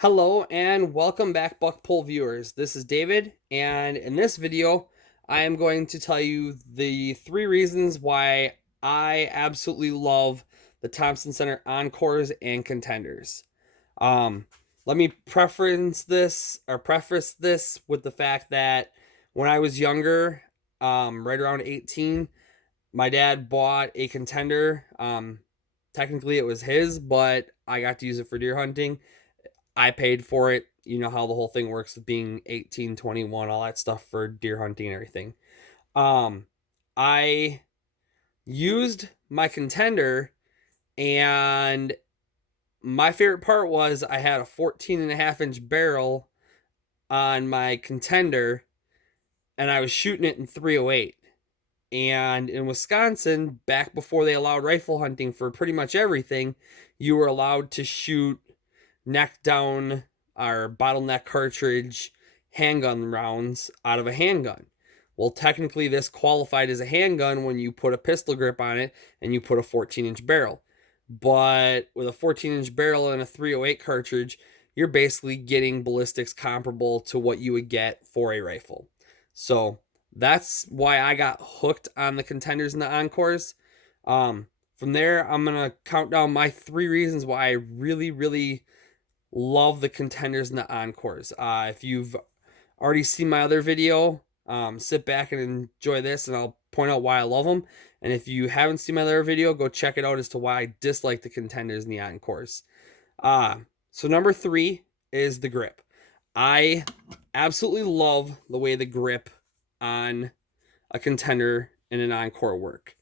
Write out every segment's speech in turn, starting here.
Hello and welcome back, BuckPole viewers. This is David, and in this video, I am going to tell you the 3 reasons why I absolutely love the Thompson Center Encores and Contenders. Um, Let me preface this with the fact that when I was younger, right around 18, my dad bought a Contender. Technically, it was his, but I got to use it for deer hunting. I paid for it. You know how the whole thing works with being 18, 21, all that stuff for deer hunting and everything. Um, I used my Contender, and my favorite part was I had a 14.5 inch barrel on my Contender, and I was shooting it in 308. And in Wisconsin, back before they allowed rifle hunting for pretty much everything, you were allowed to shoot neck down our bottleneck cartridge handgun rounds out of a handgun. Well, technically, this qualified as a handgun when you put a pistol grip on it and you put a 14-inch barrel. But with a 14-inch barrel and a 308 cartridge, you're basically getting ballistics comparable to what you would get for a rifle. So that's why I got hooked on the Contenders and the Encores. From there, I'm going to count down my 3 reasons why I really love the Contenders and the Encores. If you've already seen my other video, sit back and enjoy this, and I'll point out why I love them. And if you haven't seen my other video, go check it out as to why I dislike the Contenders and the Encores. So number 3 is the grip. I absolutely love the way the grip on a Contender and an Encore work.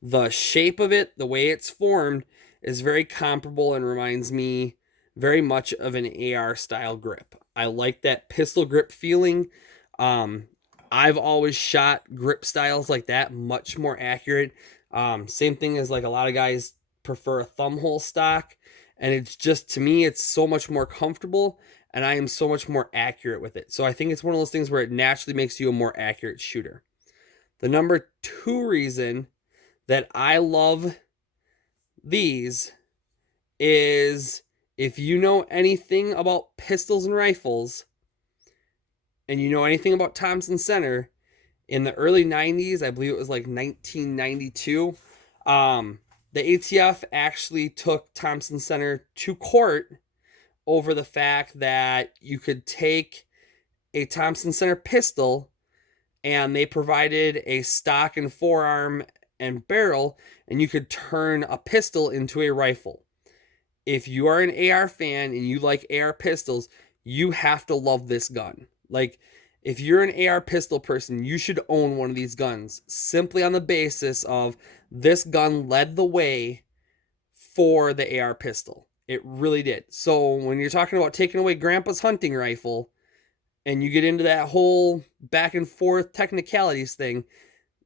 The shape of it, the way it's formed, is very comparable and reminds me very much of an AR style grip. I like that pistol grip feeling. I've always shot grip styles like that much more accurate. Same thing as like a lot of guys prefer a thumb hole stock, and it's just, to me, it's so much more comfortable, and I am so much more accurate with it. So I think it's one of those things where it naturally makes you a more accurate shooter. The number 2 reason that I love these is, if you know anything about pistols and rifles, and you know anything about Thompson Center, in the early 90s, I believe it was like 1992, the ATF actually took Thompson Center to court over the fact that you could take a Thompson Center pistol, and they provided a stock and forearm and barrel, and you could turn a pistol into a rifle. If you are an AR fan and you like AR pistols, you have to love this gun. Like, if you're an AR pistol person, you should own one of these guns, simply on the basis of this gun led the way for the AR pistol. It really did. So when you're talking about taking away grandpa's hunting rifle and you get into that whole back and forth technicalities thing,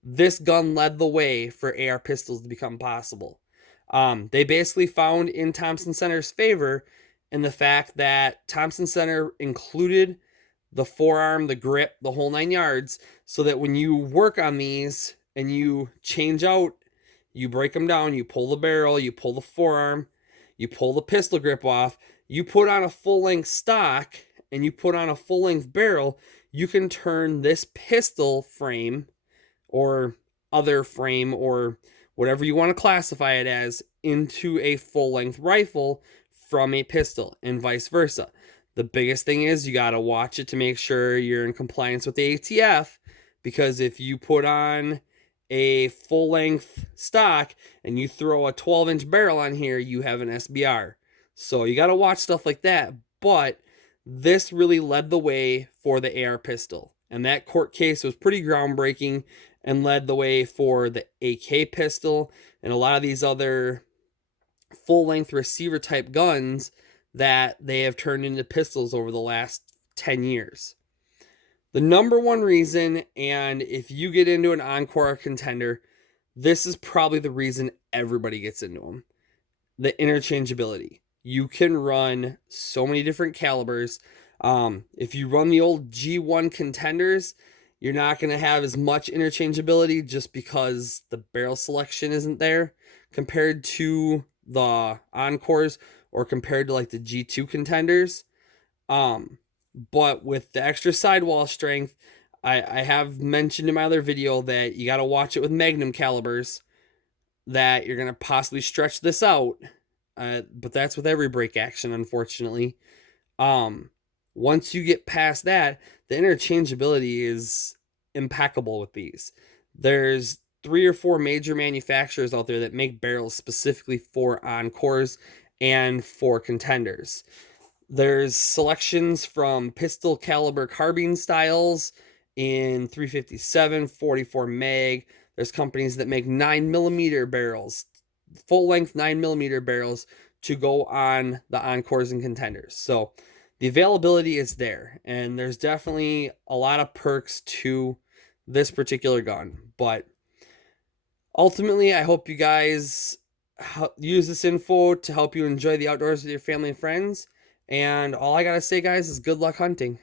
this gun led the way for AR pistols to become possible. They basically found in Thompson Center's favor in the fact that Thompson Center included the forearm, the grip, the whole 9 yards, so that when you work on these and you change out, you break them down, you pull the barrel, you pull the forearm, you pull the pistol grip off, you put on a full-length stock, and you put on a full-length barrel, you can turn this pistol frame or other frame or whatever you want to classify it as into a full-length rifle from a pistol, and vice versa. The biggest thing is you got to watch it to make sure you're in compliance with the ATF, because if you put on a full-length stock and you throw a 12-inch barrel on here, you have an SBR. So you got to watch stuff like that. But this really led the way for the AR pistol, and that court case was pretty groundbreaking and led the way for the AK pistol and a lot of these other full-length receiver type guns that they have turned into pistols over the last 10 years. The number 1 reason, and if you get into an Encore Contender, this is probably the reason everybody gets into them: the interchangeability. You can run so many different calibers. If you run the old G1 Contenders, you're not going to have as much interchangeability just because the barrel selection isn't there compared to the Encores or compared to like the G2 Contenders. But with the extra sidewall strength, I have mentioned in my other video that you got to watch it with magnum calibers, that you're going to possibly stretch this out. But that's with every brake action, unfortunately. Um, Once you get past that, the interchangeability is impeccable with these. There's 3 or 4 major manufacturers out there that make barrels specifically for Encores and for Contenders. There's selections from pistol caliber carbine styles in 357, 44 mag. There's companies that make 9mm barrels, full length 9mm barrels to go on the Encores and Contenders. So the availability is there, and there's definitely a lot of perks to this particular gun. But ultimately, I hope you guys use this info to help you enjoy the outdoors with your family and friends. And all I gotta say, guys, is good luck hunting.